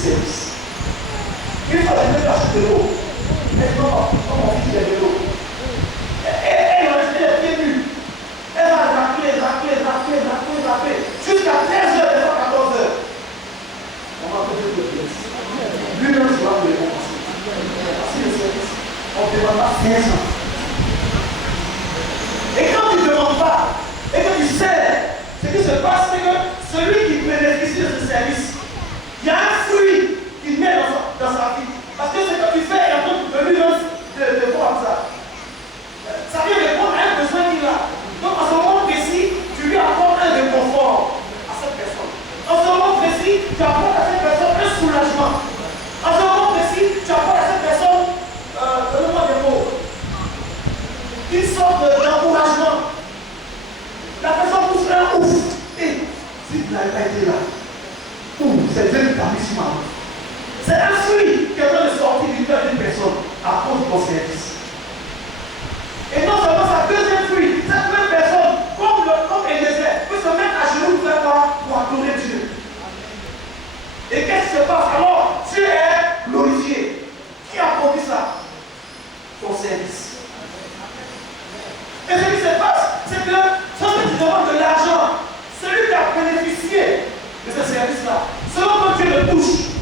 service. Une fois, je vais acheter de l'eau. Maintenant, quand mon fils a de l'eau, elle va rester les pieds nus. Elle va racler, jusqu'à 13h, 14h. On va faire de pièces. Lui-même sera de récompenser. Parce que le service, on ne demande pas 15 ans. Et quand tu ne demandes pas, et que tu sais, ce qui se passe, c'est que celui qui bénéficie de ce service, il y a un fruit qu'il met dans sa vie. Parce que ce que tu fais, il y a d'autres de lui de voir ça. Ça vient répondre à un besoin qu'il a. Donc en ce moment précis, tu lui apportes un réconfort à cette personne. En ce moment précis, tu apportes à cette personne un soulagement. En ce moment précis, tu apportes à cette personne, donne-moi des mots, une sorte d'encouragement. La personne pousse un ouf. Et si tu n'avais pas été là, c'est Dieu qui t'a mis sur ma main. C'est un fruit qui est en train de sortir du cœur d'une personne à cause de ton service. Et non seulement sa deuxième fruit, cette même personne, comme Eliezer, peut se mettre à genoux pour faire quoi? Pour adorer Dieu. Et qu'est-ce qui se passe? Alors, Dieu est glorifié. Qui a produit ça? Ton service. Et ce qui se passe, c'est que sans que tu demandes de l'argent, celui qui a bénéficié de ce service-là, selon que Dieu le touche,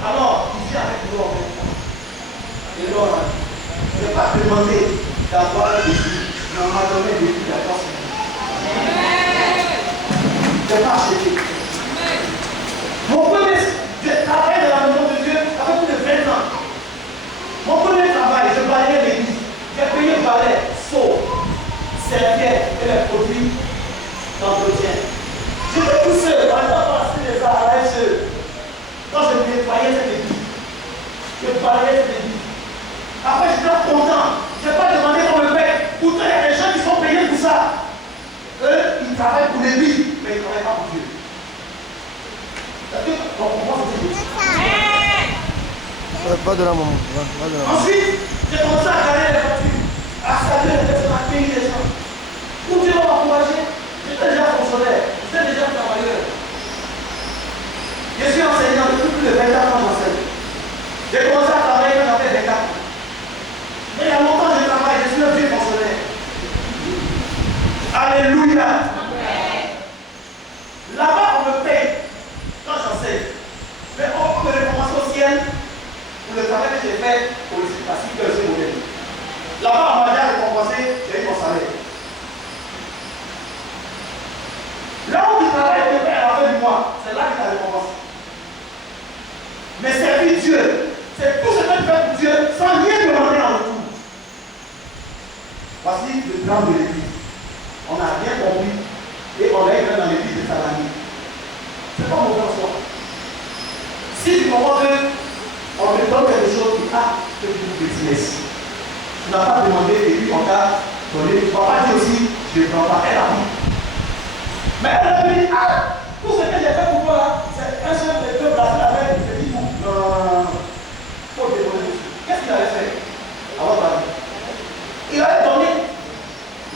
alors il vient avec l'or. Et l'or, je ne vais pas te demander d'avoir un défi, mais on m'a donné des défis d'accord. Je n'ai pas acheté. Mon premier travail dans la maison de Dieu, ça fait plus de 20 ans. Mon premier travail, je balayais l'église. J'ai payé balai, seau, serviette et les produits d'entretien. J'étais tout seul, par exemple, à acheter des arraches. Quand je nettoyais cette église, je balayais cette église. Après, je suis content. Je n'ai pas demandé qu'on me paye. Pourtant, il y a des gens qui sont payés pour ça. Eux, ils travaillent pour l'église, mais ils ne travaillent pas pour Dieu. C'est-à-dire, on comprend ce que je dis. Pas de la maman. Ensuite, j'ai commencé à gagner les voitures, à saluer les personnes, à payer les gens. Où Dieu m'a encouragé, j'étais déjà fonctionnaire, j'étais déjà travailleur. Je suis enseignant depuis plus de 24 ans, j'enseigne. J'ai commencé à travailler quand j'avais 24 ans. Mais il y a longtemps que je travaille, je suis un vieux fonctionnaire. Alléluia. Là-bas, on me paye quand j'enseigne. Mais on me récompense au ciel pour le travail que j'ai fait pour les éducatifs que je modèle. Là-bas, on m'a déjà récompensé, j'ai eu mon salaire. Là où tu travailles, tu payes à la fin du mois, c'est là que tu as récompensé. Mais servir Dieu, c'est tout ce que tu fais pour Dieu sans rien demander en retour. Voici le plan de l'église. On a bien compris et on est dans l'église de Salami. C'est pas mauvais en soi. Si tu comprends qu'on te donne quelque chose qui a que du business, tu n'as pas demandé et puis on t'a donné. Tu ne vas pas dire aussi, je ne prends pas. Elle a dit. Mais elle a dit, ah, tout ce que j'ai fait pour toi là, c'est un seul des deux placés avec des petits bouts. Non. Il faut demander dessus. Qu'est-ce qu'il avait fait à votre avis? Il avait donné,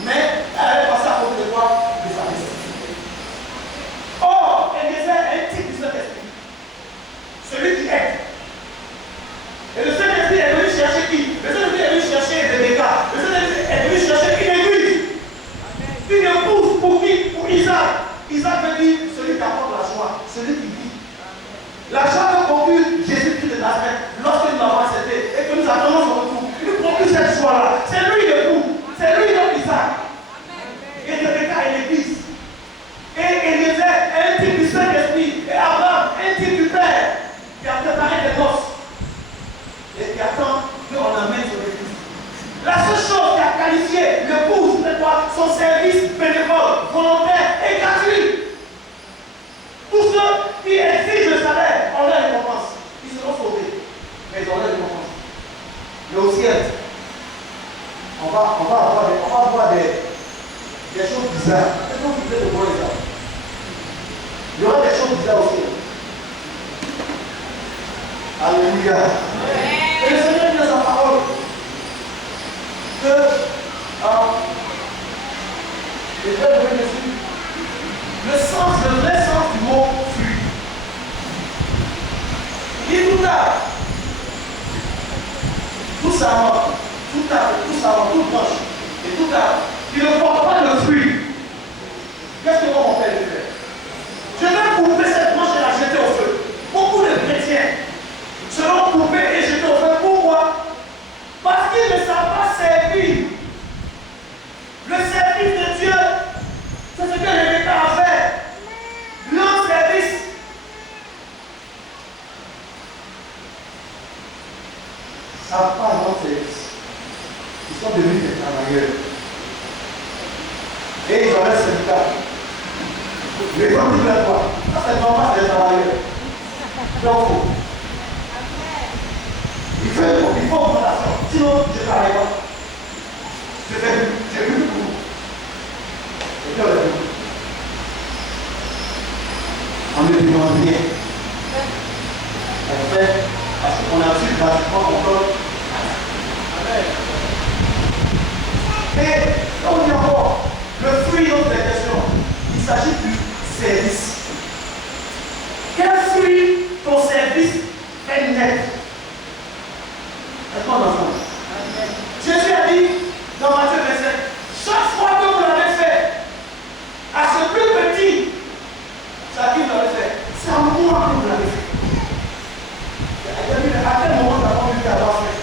mais elle avait passé à côté de quoi? De sa nécessité. Or, Eliezer est un type du Saint-Esprit. Celui qui aide. Et le Saint-Esprit est venu chercher qui? Le Saint-Esprit est venu chercher Rebecca. Le Saint-Esprit est venu chercher une église. Une épouse pour qui? Pour Isaac. Isaac veut dire celui qui apporte la joie, celui qui vit. La joie que procure Jésus-Christ de Nazareth lorsque nous l'avons accepté et que nous attendons son retour. Il nous procure cette joie-là. C'est lui l'époux. C'est lui notre Isaac. Et Rebecca est l'église. Et Eliezer est un type du Saint-Esprit. Et Abraham est un type du Père qui a préparé des gosses. Et qui attend qu'on amène sur l'église. La seule chose qui a qualifié l'épouse, c'est quoi? Son service bénévole, volontaire et gratuit. Tous ceux qui exigent le salaire, on leur récompense. Ils seront sauvés. Mais ils ont leur récompense. Mais au ciel, on va avoir des choses bizarres. Est-ce que vous pouvez voir ça? Il y aura des choses bizarres au ciel. Alléluia. Et le Seigneur dit dans sa parole que je vais revenir dessus. Le vrai sens du mot fruit. arbre, toute branche, et tout arbre, qui ne porte pas de fruit, qu'est-ce que mon père fait? Je vais couper cette branche et la jeter au feu. Beaucoup de chrétiens seront coupés et jetés au feu. Pourquoi? Parce qu'ils ne savent pas servir. Le service de Dieu, c'est ce que Rebecca a fait. Leur service. Ils ne savent pas leur service. Ils sont devenus des travailleurs. Et ils ont un syndicat. Les gens disent la foi. Ça, c'est normal, c'est des travailleurs. Donc, il faut une relation. Sinon, je ne travaille pas. J'ai vu beaucoup. Et puis, on ne demande rien. On fait, parce qu'on a reçu gratuitement encore. Et donc, il y a encore le fruit de notre question. Il s'agit du service. Quel fruit ton service fait naître? Est-ce qu'on entend? Jésus a dit dans Matthieu 27, chaque fois que vous l'avez fait, à ce plus petit, c'est à qui vous l'avez fait? C'est à moi que vous l'avez fait. À quel moment avons-nous vu avoir fait?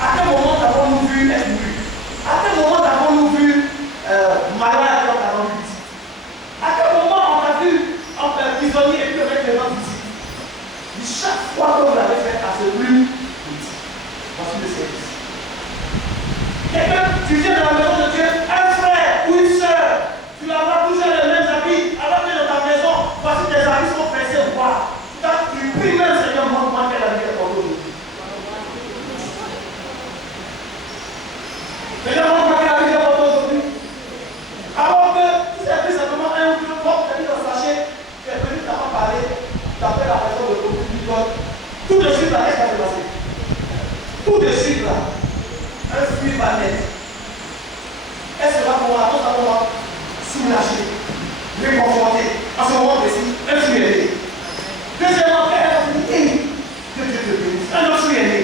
À quel moment avons-nous vu être mûrs? À quel moment avons-nous vu malade quand nous avons vu visite? À quel moment on a vu prisonnier et puis avec les gens visite? Chaque fois que vous l'avez fait à ce plus petit, voici le service. Quelqu'un, tu viens dans la maison de Dieu, un frère ou une soeur, tu n'as pas toujours les mêmes habits, alors que dans ta maison, voici tes habits sont pressés ou pas. Tu pries même, Seigneur, montre-moi quelle habit est pour aujourd'hui. Seigneur, montre-moi quelle habit est pour aujourd'hui. Alors que tu sais plus simplement un ou deux fois, tu as dit dans le sachet, tu es venu, tu n'as pas parlé, tu appelles la personne de l'autre, tu lui donnes. Tout de suite, là, qu'est-ce qui va se passer? Tout de suite, là, un fruit va naître. Elle sera pour moi, tout simplement soulagée, réconfortée. En ce moment précis, un fruit est né. Deuxièmement, elle va dire, hey, que Dieu te bénisse. Un autre fruit est né.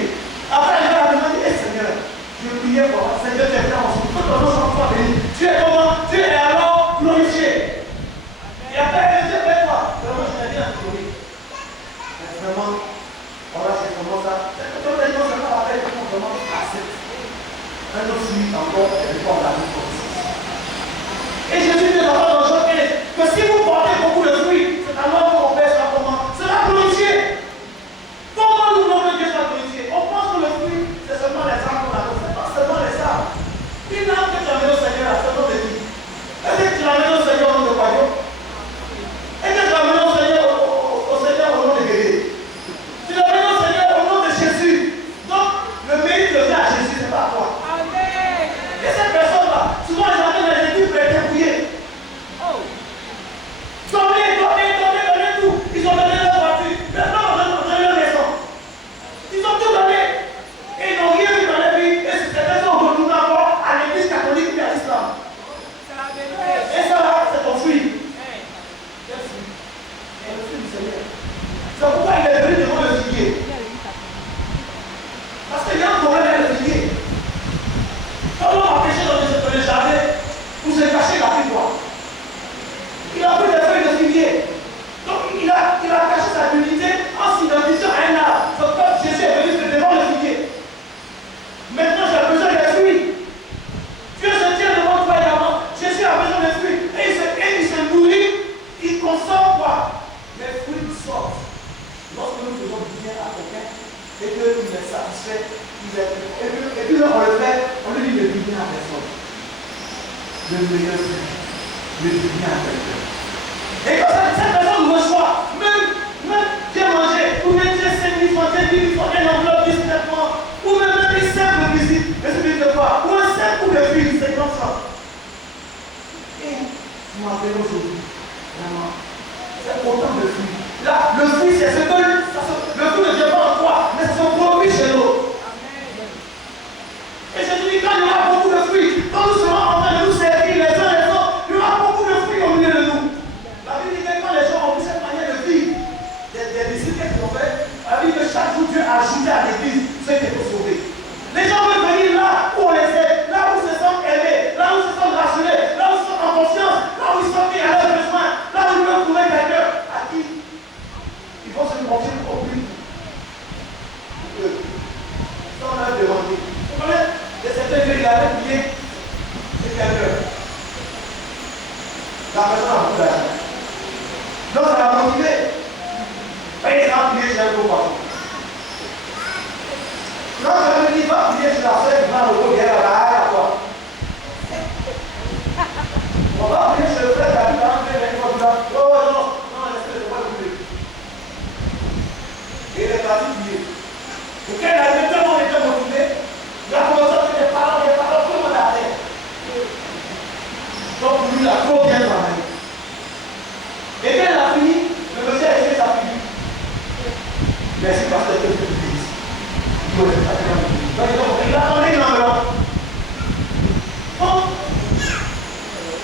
Après, elle va demander, hey Seigneur, je priais pour moi, Seigneur, tu es vraiment son tout ton nom soit toi béni. Tu es comment? Tu es alors glorifié. Et après, elle dit, fais toi. Vraiment, je t'ai dit un glorifié. Mais vraiment, voilà, c'est comment ça. Quand les gens ne savent pas après, ils vont vraiment accepter. Un autre fruit encore, elle répond à la vie comme ça. Et Jésus dit dans Jean 15 que si vous portez beaucoup de fruits, c'est alors que mon Père sera comment? Sera glorifié. Comment nous voulons que Dieu soit glorifié? On pense que le fruit, c'est seulement les arbres qu'on a. C'est pas seulement les arbres. Une arbre que tu amènes au Seigneur, c'est le nom de qui? Est-ce que tu l'amènes au Seigneur au nom de Padio? Est-ce que tu l'amènes au Seigneur au nom de Guédé? Tu l'amènes au Seigneur au nom de Jésus. Donc, le mérite le vient à Jésus, c'est pas à toi. Et cette personne-là, souvent ils amènent les équipes pour être fouillées. Donnez tout. Ils ont donné leur voiture. Maintenant, on a donné leur maison. Ils ont tout donné. Et ils n'ont rien vu dans la vie. Et ces personnes ont retourné encore à l'église catholique et à l'islam. Et ça là, c'est ton fruit. Quel fruit? C'est le fruit du Seigneur. C'est pourquoi il est venu devant le figuier. Parce qu'il y a un problème avec le figuier. Quand on a pêché dans le jardin, pour se cacher la victoire. Il a pris des feuilles de figuier. Donc il a caché sa divinité en s'identifiant à un arbre. Donc quand Jésus est venu devant le figuier. Maintenant j'ai besoin des fruits. Dieu se tient devant toi également. Jésus a besoin des fruits. Et il se nourrit, il consomme quoi? Les fruits sortent. Lorsque nous faisons du bien à quelqu'un et qu'il est satisfait, et puis là, on le fait, on lui dit le bien à personne. Le meilleur fruit, le bien à quelqu'un. Et quand cette personne reçoit, même bien manger, ou même bien 5 000 francs, 10 000 francs, une enveloppe discrètement, ou même une simple visite, mais c'est de quoi? Ou un simple coup de fil, 50 francs. Et tu m'appelles aujourd'hui, vraiment, c'est autant de fruits. Là, le fruit, c'est ce que le fruit ne vient pas en toi, mais c'est son produit chez l'autre. Et je te dis, quand il y aura beaucoup de fruits, quand nous serons en train de nous servir les uns les autres, il y aura beaucoup de fruits au milieu de nous. La Bible dit que quand les gens ont vu cette manière de vivre, des disciples qui ont fait, la Bible dit que chaque jour Dieu a ajouté à l'église ceux qui étaient sauvés. Les gens demander. Vous connaissez, de certains pays, il avait oublié, c'est quelqu'un. La personne a beaucoup d'argent. Donc ça l'a motivé. Mais il a prié chez un gros patron. Quand je me dis, va prier chez la soeur qui va au gros, il y a la quoi. On va prier chez le frère qui a dit, oh non, laissez-le, je vais le prier. Et il est parti prier. Et quand il a vu tellement été motivé, il a commencé à faire des paroles, tout le monde a fait. Donc lui, il a trop bien travaillé. Et quand il a fini, le monsieur a essayé sa fille. Merci pasteur que tu dis. Donc il a donné une enveloppe. Bon.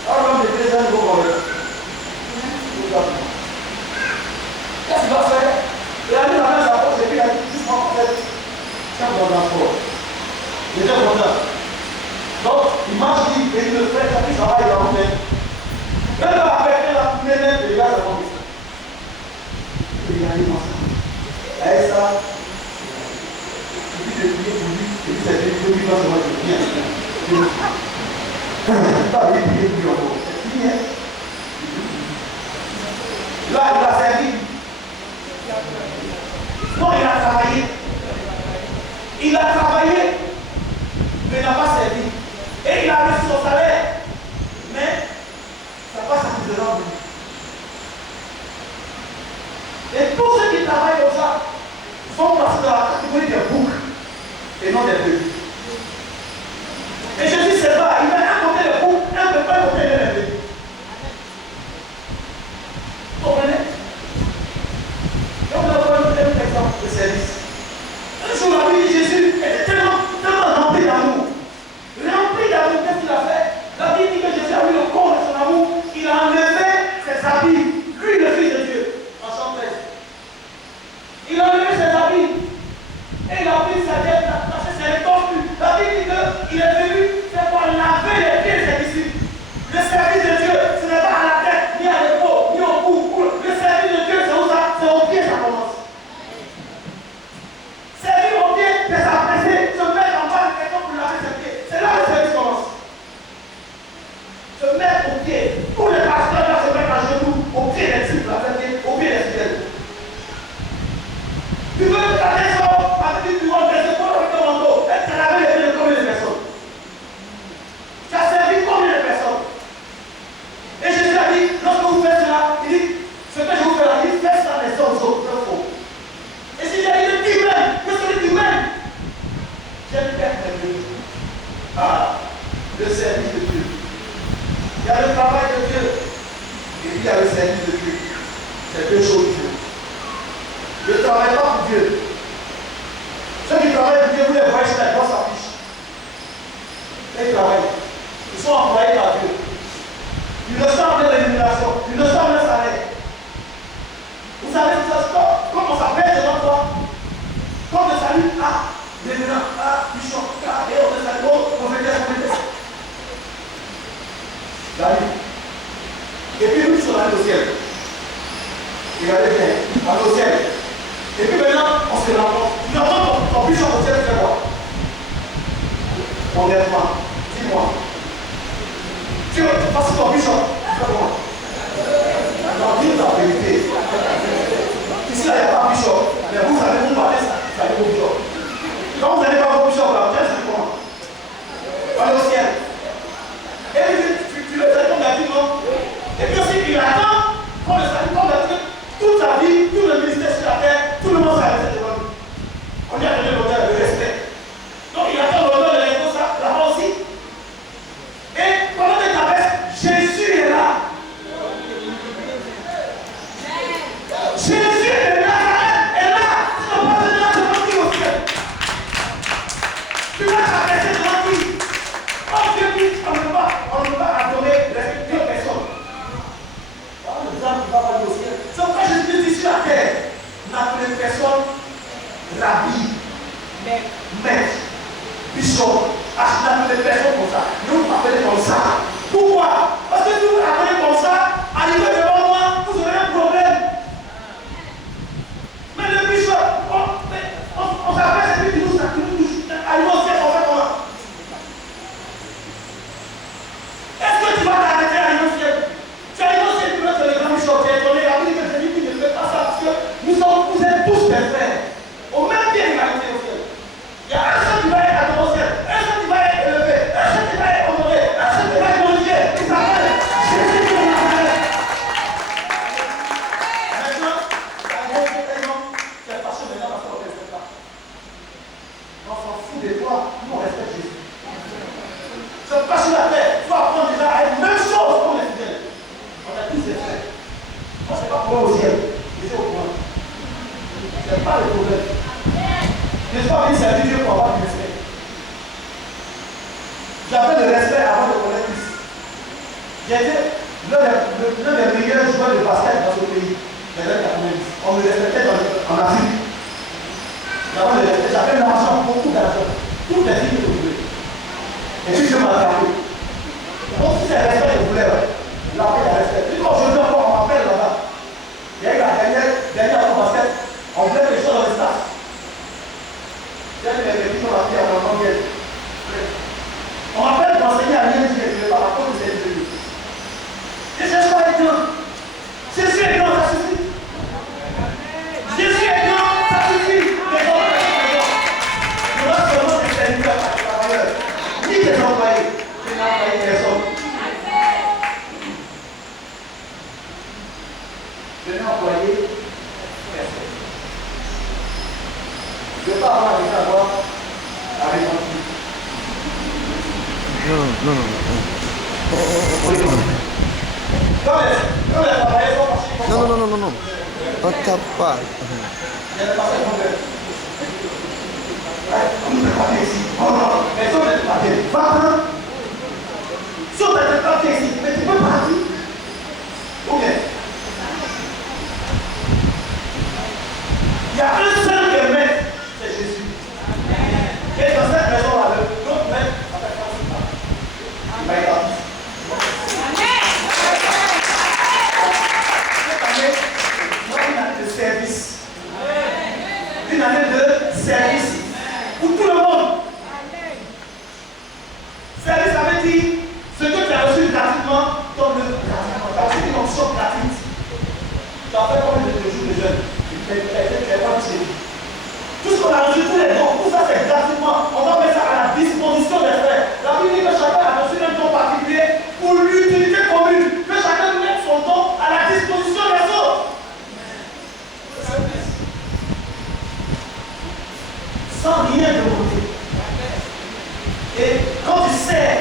Alors l'homme de 13 ans, il va voir. Qu'est-ce qu'il va faire? Il a mis la main sur la poche et puis il a dit justement en fait, c'est un bon transport. Il était content. Donc il marche libre et il le fait, ça puis ça va, il va en fait. Même après, la première lettre, il regarde avant ça. Il a dit moi ça. Et ça, il dit de prier pour lui, et puis c'est lui, moi, je viens. Pas lui, prier pour lui encore. C'est fini, hein? Là, il a servi. Non, il a travaillé. Il a travaillé, mais il n'a pas servi. Et il a reçu son salaire. Mais ça passe à plus de l'ordre. Et tous ceux qui travaillent comme ça sont placés dans la catégorie des boucs et non des bœufs. Et Jésus se bat, il met un côté les boucs, un peu pas un côté les bœufs. Vous comprenez? Donc nous avons un exemple de service. Un jour, la vie de Jésus était tellement rempli d'amour. Rempli d'amour, qu'est-ce qu'il a fait? La Bible dit que Jésus a eu le corps de son amour, il a enlevé ses habits. Lui, le Fils de Dieu, en Jean 13. Il a enlevé ses habits. Et il a pris sa tête, parce que c'est le torse. La Bible dit qu'il est venu, c'est pour laver les pieds de ses disciples. Le service de Dieu, ce n'est pas à la tête, ni à l'épaule, ni au cou. Le service de Dieu, c'est où ça? C'est au pied, ça commence. Servir au pied, c'est s'apprécier, se mettre en bas de quelqu'un pour laver ses pieds. C'est là que le service commence. Se mettre au pied. Tous les pasteurs là se mettent à genoux, au pied des disciples, au pied des fidèles. Tu veux que ta maison, avec une couronne, des épaules avec ton manteau, tu as lavé les pieds de combien de personnes? Tu as servi combien de personnes? Et Jésus a dit, lorsque vous faites cela, il dit, ce que je vous fais là, il fait ça les hommes aux autres. Et s'il a dit, tu m'aimes, que celui qui m'aime, j'aime faire Dieu. Ah, le service de Dieu. Il y a le travail de Dieu, et puis il y a le service de Dieu. C'est deux choses différentes. Je ne travaille pas pour Dieu. Ceux qui travaillent pour Dieu, vous les voyez sur la grosse affiche. Ils travaillent. Ils sont employés par Dieu. Ils ne savent de l'élimination. Ils ne savent le salaire. Vous savez tout ça, comme on s'appelle devant toi. Comme le salut, l'éminent, bishop, et on le salue, on fait des Salut. Et puis nous sommes allés au ciel. Regardez bien, allés au ciel. Et puis maintenant, on se rencontre. Tu rencontres ton bishop au ciel, tu fais quoi? Honnêtement, dis-moi. Tu passes ton bishop, tu fais quoi? Non, dis la vérité. Ici, là, il n'y a pas de bishop. Mais vous allez vous parler, ça allez au bishop. Quand vous allez voir au bishop, là, vous allez comment? Allez au ciel. Et puis, tu le fais comme la vie, non? Et puis aussi, il attend qu'on le salue comme la vie. Toute sa vie, tout le ministère sur la terre, tout le monde s'arrête devant lui. On lui a donné l'honneur, le respect. Donc il attend l'honneur de l'église là-bas aussi. Et pendant que tu traverses, Jésus est là. Jésus est là. Tu ne vas pas venir devant lui au ciel. Tu vas traverser devant lui. Oh Dieu dit, on ne peut pas adorer deux personnes. Oh, le diable ne va pas aller au ciel. C'est pourquoi Jésus dit sur la terre, n'appelez personne rabbi, maître, bishop, n'appelez personne comme ça. Nous m'appelez comme ça. Pourquoi? Parce que si vous appelez comme ça, arrivez devant moi, vous aurez un problème. Mais le bishop, on s'appelle celui qui nous touche. Arrivons fout de toi, nous on respecte Jésus. C'est pas sur la terre, il faut apprendre déjà à être même chose pour les fidèles. On a tous des frères. Moi, c'est pas pour moi au ciel, je suis au courant. C'est pas le problème. Je ne suis pas venu servir Dieu pour avoir du respect. J'avais le respect avant de connaître Christ. J'étais l'un des meilleurs joueurs de basket dans ce pays. On me respectait en Afrique. J'avais l'argent, beaucoup d'argent. Toutes les filles que je voulais. Et puis je m'en rappelé. Donc si c'est le respect que je voulais, la paix est respect. Puis quand je dis encore, on m'appelle là-bas. Il y a eu la dernière fois basket, on voulait quelque chose dans le staff. J'ai dit, les filles sont là, on m'en vient. On m'appelle pour enseigner à l'INJ, je ne vais pas raconter ces études. Je ne cherche pas à être grand. Jésus est grand, ça suffit. Jésus est grand, ça suffit. Les hommes, je dois seulement des serviteurs à des travailleurs. Ni des employés. Je n'ai employé personne. Je n'ai employé personne. Je ne veux pas avoir des avoir avec mon fils. Non. Non. On tape pas. Il y a pas de problème. On ne peut pas faire ici. Oh non, mais si on ne peut pas faire, va-t'en. Si on ne peut pas faire ici, mais tu peux partir. Ou bien, il y a un seul qui est maître, c'est Jésus. Et dans cette maison-là, l'autre maître, il va être parti. Une année de service. Une année de service pour tout le monde. Service, ça veut dire ce que tu as reçu gratuitement, donne-le gratuitement. Tu as reçu une option gratuite. Tu as fait combien de jours de jeûne? Tu n'es pas chez. Tout ce qu'on a reçu, tous les dons, tout ça c'est gratuitement. On va mettre ça à la disposition des frères. La Bible dit que chacun a reçu un don particulier pour l'utilité commune. Que chacun mette son don à la disposition des autres. Sans rien demander. Et quand tu sers,